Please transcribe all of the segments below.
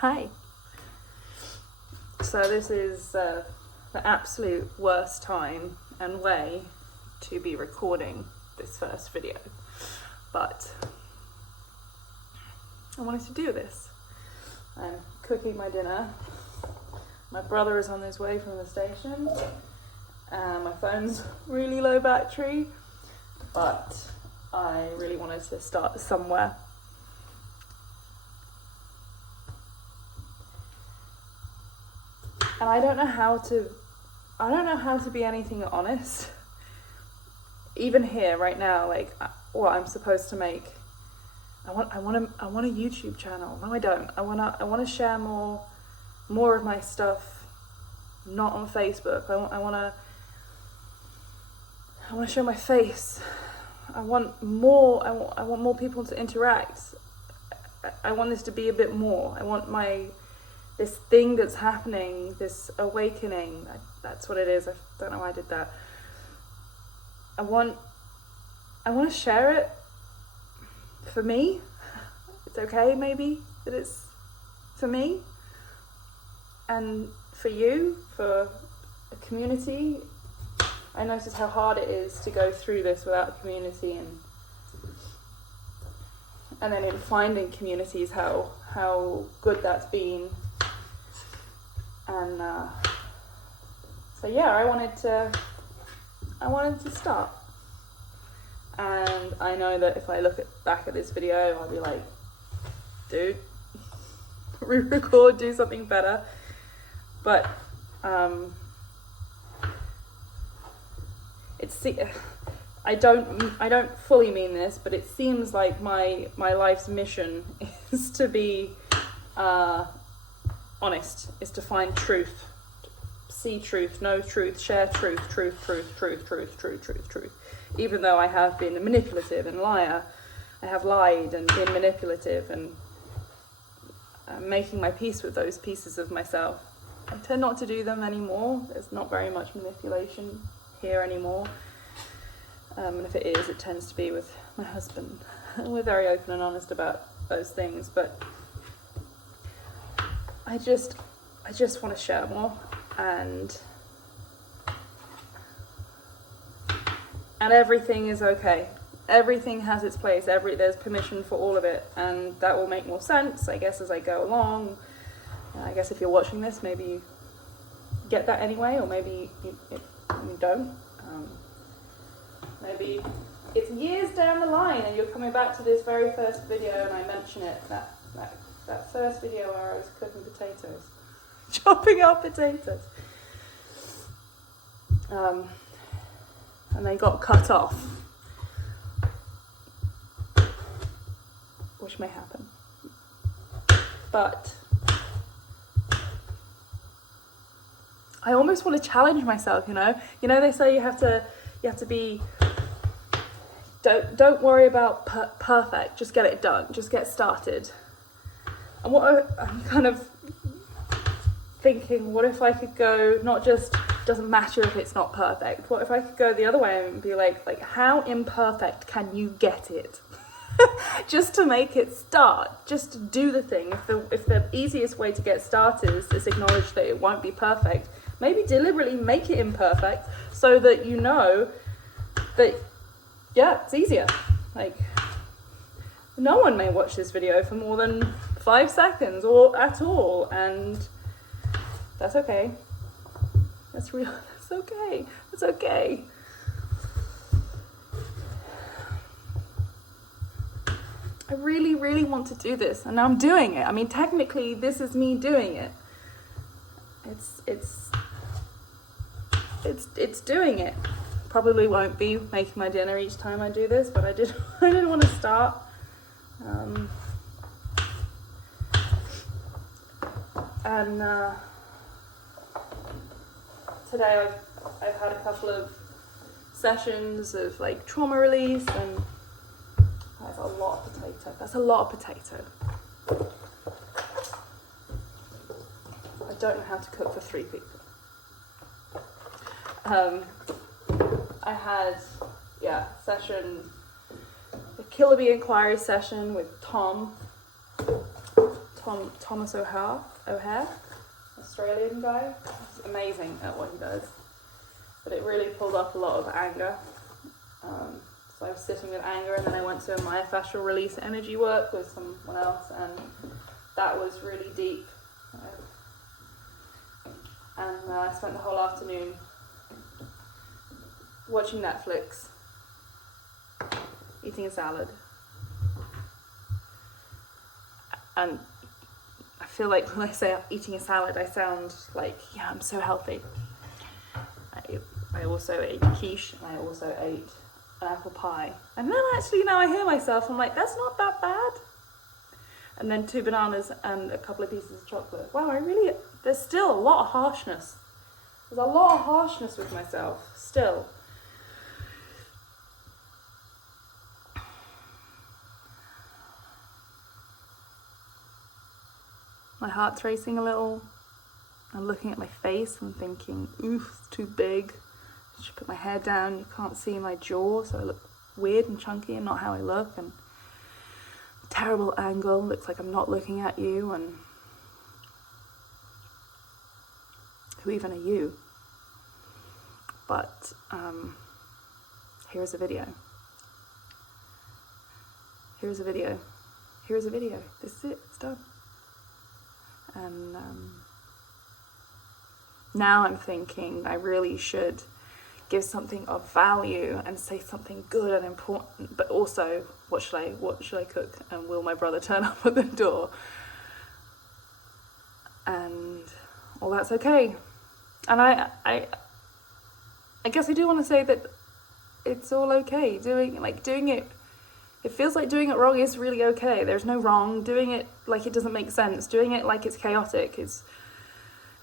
Hi. So this is the absolute worst time and way to be recording this first video, but I wanted to do this. I'm cooking my dinner. My brother is on his way from the station. My phone's really low battery, but I really wanted to start somewhere. And I don't know how to be anything honest. Even here right now, like what I'm supposed to make. I want a YouTube channel. No, I don't. I want to share more of my stuff, not on Facebook. I want to show my face. I want more people to interact. I want this to be a bit more. I want this thing that's happening, this awakening, that's what it is. I don't know why I did that. I want to share it for me. It's okay, maybe, that it's for me and for you, for a community. I notice how hard it is to go through this without a community, and then in finding communities, how good that's been. And so yeah, I wanted to start. And I know that if I look back at this video, I'll be like, dude, re-record, do something better. But I don't fully mean this, but it seems like my life's mission is to be honest, is to find truth, see truth, know truth, share truth. Even though I have been manipulative and liar, I have lied and been manipulative, and I'm making my peace with those pieces of myself. I tend not to do them anymore. There's not very much manipulation here anymore. And if it is, it tends to be with my husband. We're very open and honest about those things, but I just want to share more, and everything is okay. Everything has its place. There's permission for all of it, and that will make more sense, I guess, as I go along. I guess if you're watching this, maybe you get that anyway, or maybe you don't. Maybe it's years down the line, and you're coming back to this very first video, and I mention it, that first video where I was cooking potatoes, chopping up potatoes, and they got cut off, which may happen. But I almost want to challenge myself, you know. They say you have to be. Don't worry about perfect. Just get it done. Just get started. And I'm kind of thinking, what if I could go, not just, doesn't matter if it's not perfect. What if I could go the other way and be like how imperfect can you get it? Just to make it start, just to do the thing. If the easiest way to get started is acknowledge that it won't be perfect, maybe deliberately make it imperfect so that you know that, yeah, it's easier. Like, no one may watch this video for more than 5 seconds or at all, and that's okay. That's real. That's okay. That's okay. I really, really want to do this, and I'm doing it. I mean, technically, this is me doing it. It's doing it. Probably won't be making my dinner each time I do this, but I did want to start. Today I've had a couple of sessions of like trauma release, and that's a lot of potato. That's a lot of potato. I don't know how to cook for 3 people. I had, a Killer Bee Inquiry session with Tom Thomas O'Hare, Australian guy. He's amazing at what he does. But it really pulled up a lot of anger. So I was sitting with anger, and then I went to a myofascial release energy work with someone else, and that was really deep. And I spent the whole afternoon watching Netflix, eating a salad. And I feel like when I say eating a salad, I sound like, yeah, I'm so healthy. I also ate quiche, and I also ate an apple pie. And then actually now I hear myself, I'm like, that's not that bad. And then 2 bananas and a couple of pieces of chocolate. Wow, there's still a lot of harshness. There's a lot of harshness with myself, still. My heart's racing a little. I'm looking at my face and thinking, oof, it's too big. I should put my hair down. You can't see my jaw, so I look weird and chunky and not how I look. And terrible angle. Looks like I'm not looking at you. And who even are you? But here's a video. Here's a video. Here's a video. This is it. It's done. And now I'm thinking I really should give something of value and say something good and important, but also what should I cook, and will my brother turn up at the door? And well, that's okay. And I guess I do want to say that it's all okay. Doing it, it feels like doing it wrong is really okay. There's no wrong. Doing it like it doesn't make sense, doing it like it's chaotic, it's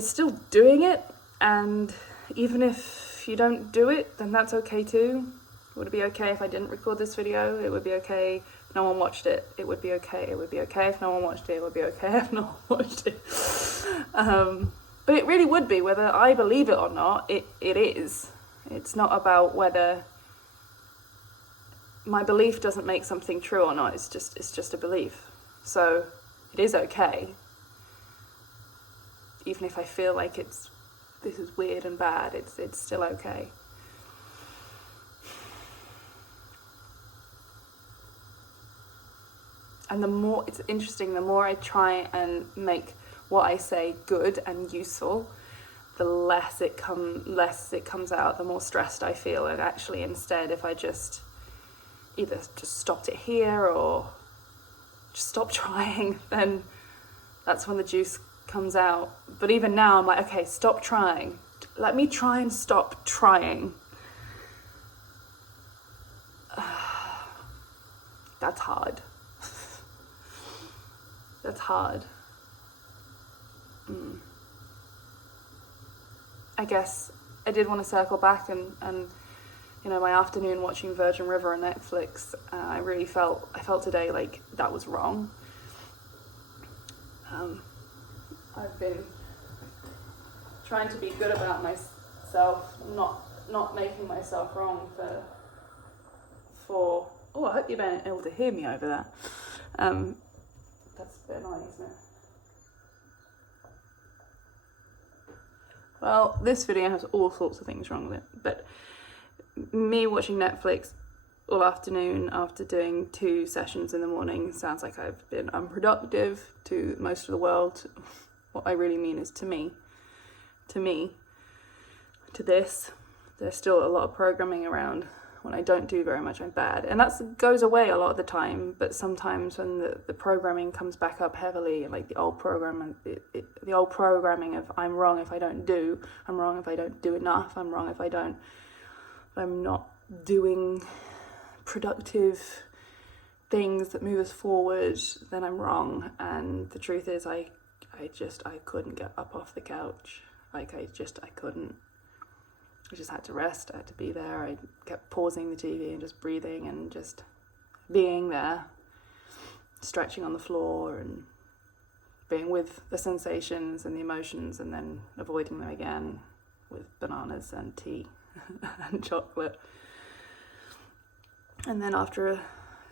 still doing it. And even if you don't do it, then that's okay too. Would it be okay if I didn't record this video? It would be okay if no one watched it. It would be okay. It would be okay if no one watched it. It would be okay if no one watched it. But it really would be, whether I believe it or not. It is. It's not about whether my belief doesn't make something true or not. It's just a belief. So it is okay, even if I feel like this is weird and bad. It's still okay. And it's interesting, the more I try and make what I say good and useful, the less it comes out, the more stressed I feel. And actually, instead, if I just either just stopped it here or just stop trying, then that's when the juice comes out. But even now I'm like, okay, stop trying. Let me try and stop trying. That's hard. That's hard. I guess I did want to circle back and you know, my afternoon watching Virgin River on Netflix, I felt today like that was wrong. I've been trying to be good about myself, not making myself wrong for oh, I hope you've been able to hear me over there. That's a bit annoying, isn't it? Well, this video has all sorts of things wrong with it, but me watching Netflix all afternoon after doing 2 sessions in the morning sounds like I've been unproductive to most of the world. What I really mean is to me, to this. There's still a lot of programming around. When I don't do very much, I'm bad. And that goes away a lot of the time, but sometimes when the programming comes back up heavily, like the old program, the old programming of I'm wrong if I don't do, I'm wrong if I don't do enough, I'm wrong if I'm not doing productive things that move us forward, then I'm wrong. And the truth is I couldn't get up off the couch. Like I couldn't. I just had to rest, I had to be there. I kept pausing the TV and just breathing and just being there, stretching on the floor and being with the sensations and the emotions, and then avoiding them again with bananas and tea and chocolate. And then after a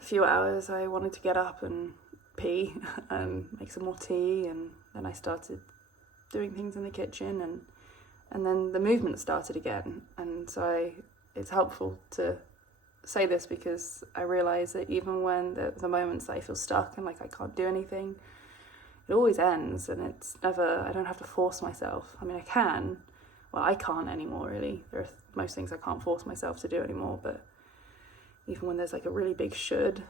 few hours, I wanted to get up and pee and make some more tea, and then I started doing things in the kitchen, and then the movement started again. And so it's helpful to say this because I realise that even when the moments that I feel stuck and like I can't do anything, it always ends, and it's never, I don't have to force myself. I mean, I can, well, I can't anymore really. There are most things I can't force myself to do anymore, but even when there's like a really big should,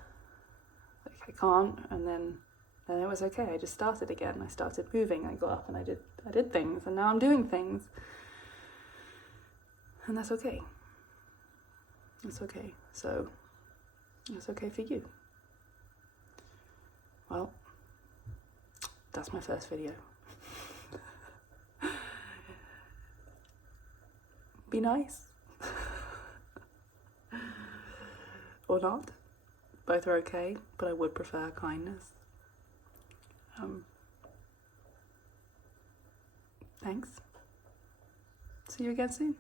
like I can't, and then it was okay. I just started again. I started moving. I got up and I did things, and now I'm doing things, and that's okay. It's okay. So it's okay for you. Well, that's my first video. Be nice. Or not. Both are okay, but I would prefer kindness. Thanks. See you again soon.